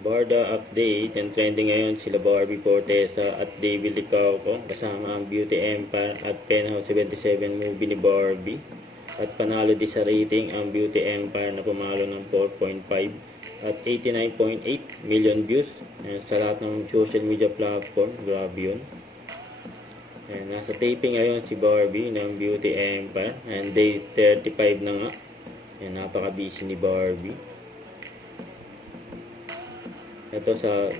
Barda update, ang trending ngayon sila Barbie Fortesa at David Licauco kasama ang Beauty Empire at Penthouse 77 movie ni Barbie. At panalo din sa rating ang Beauty Empire na pumalo ng 4.5 at 89.8 million views sa lahat ng social media platform. Grabe yun. Nasa taping ngayon si Barbie ng Beauty Empire and day 35 na nga. Napaka-busy ni Barbie. Ito sa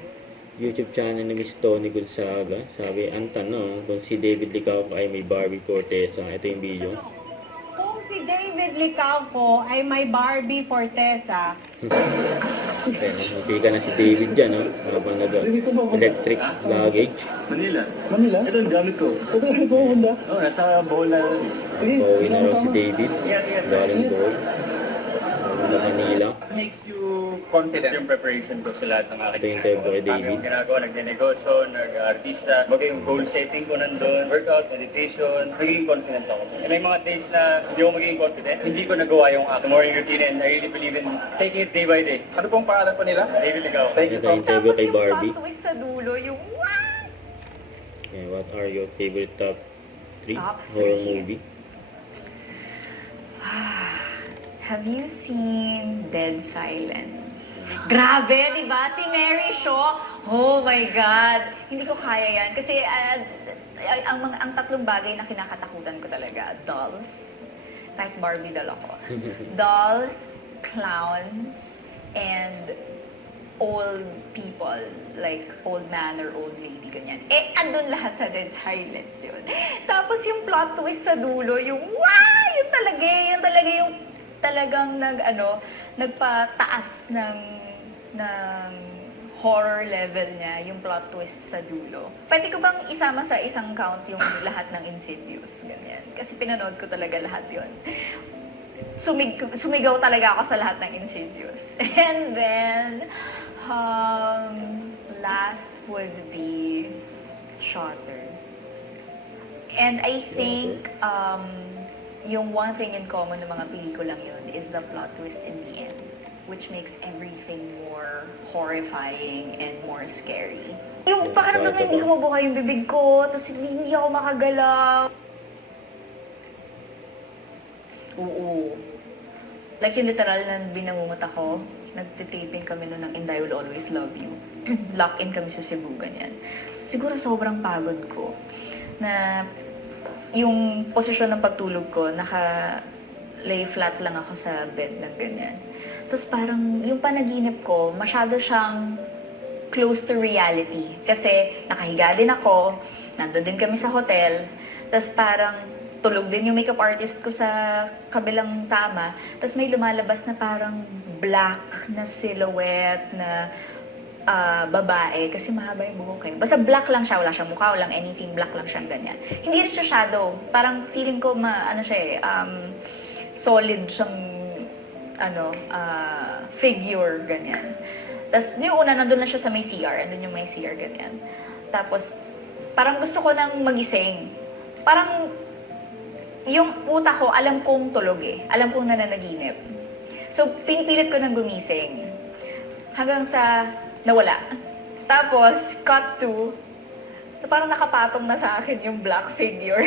YouTube channel ni Miss Tony Gonzaga. Sabi, ang tanong kung si David Licauco ay may Barbie Fortesa. Ito yung video. Kung si David Licauco ay may Barbie Fortesa. Hindi ka na si David dyan, no? Habang nag-electric luggage. Manila. Manila? Ito ang gamit ko. Ito kasi po, Honda. Oo, nasa bola. Pauwi na raw si David. Galing boy. Manila. Makes you confident yung preparation ko sa lahat ng aking Ito yung interview kay David. ginagawa, nagdenegosyo, nag-artista, maging goal setting ko nandun, workout, meditation, magiging confident ako. And may mga days na hindi ako magiging confident, hindi ko nagawa yung morning routine and I really believe in taking it day by day. Ano pong pangalan po nila? David Licauco. Thank you Ito po. yung interview kay Tapos Barbie. yung plot twist sa dulo, yung what? What are your favorite top 3 Top horror three. movie? Have you seen Dead Silence? Grabe, di ba? Si Mary Shaw. Oh my God. Hindi ko kaya yan. Kasi ang tatlong bagay na kinakatakutan ko talaga. Dolls. Kahit Barbie doll ako. Dolls, clowns, and old people. Like old man or old lady, ganyan. Andun lahat sa Dead Silence yun. Tapos yung plot twist sa dulo, yung wow! Yun talaga yung talagang nagpataas ng horror level niya, yung plot twist sa dulo. Pwede ko bang isama sa isang count yung lahat ng Insidious, ganyan? Kasi pinanood ko talaga lahat yun. Sumigaw talaga ako sa lahat ng Insidious. And then, last would be Shutter. And I think, yung one thing in common ng mga pelikulang yun is the plot twist in the end, which makes everything more horrifying and more scary. Yung pakiramdam na hindi ko mabuhay yung bibig ko, tapos hindi ako makagalaw. Oo. Like yung literal na binangungot ako, nagtitaping kami nun ng And I Will Always Love You. Lock-in kami sa Cebu, ganyan. Siguro sobrang pagod ko na yung posisyon ng pagtulog ko, naka-lay flat lang ako sa bed ng ganyan. Tapos parang yung panaginip ko, masyado siyang close to reality. Kasi nakahiga din ako, nandun din kami sa hotel, tapos parang tulog din yung makeup artist ko sa kabilang tama. Tapos may lumalabas na parang black na silhouette na babae, kasi mahaba yung buhok eh. Basta black lang siya, wala siyang mukha, walang anything, black lang siyang ganyan. Hindi rin siya shadow. Parang feeling ko, solid siyang, figure, ganyan. Tapos, yung una, nandun na siya sa may CR, andun yung may CR, ganyan. Tapos, parang gusto ko nang magising. Parang, yung utak ko, alam kong tulog eh. Alam kong nananaginip. So, pinipilit ko nang gumising. Hanggang sa nawala. Tapos, cut to, na parang nakapatong na sa akin yung black figure.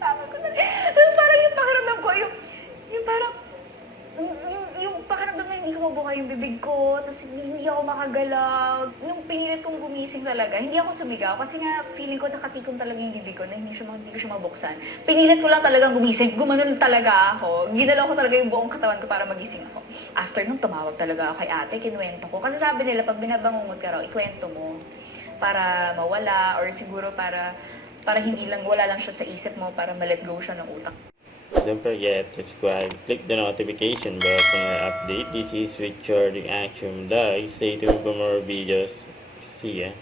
Sabi ko na, tapos parang yung pakiramdam ko, yung parang, yung pakiramdam na hindi ko mabuhay yung bibig ko, tapos hindi ako makagalaw. Nung pinilit kong gumising talaga, hindi ako sumigaw, kasi nga, feeling ko nakatikom talaga yung bibig ko, na hindi ko siya mabuksan. Pinilit ko lang talagang gumising, gumanon talaga ako. Ginalaw ko talaga yung buong katawan ko para magising ako. After nung tumawag talaga ako kay ate, kinuwento ko. Kasi sabi nila, pag binabangungot ka raw, ikwento mo. Para mawala, or siguro para hindi lang, wala lang siya sa isip mo, para ma-let go siya ng utak. Don't forget to subscribe, click the notification bell for more update. This is Richard Action Live. Stay tuned for more videos. See ya.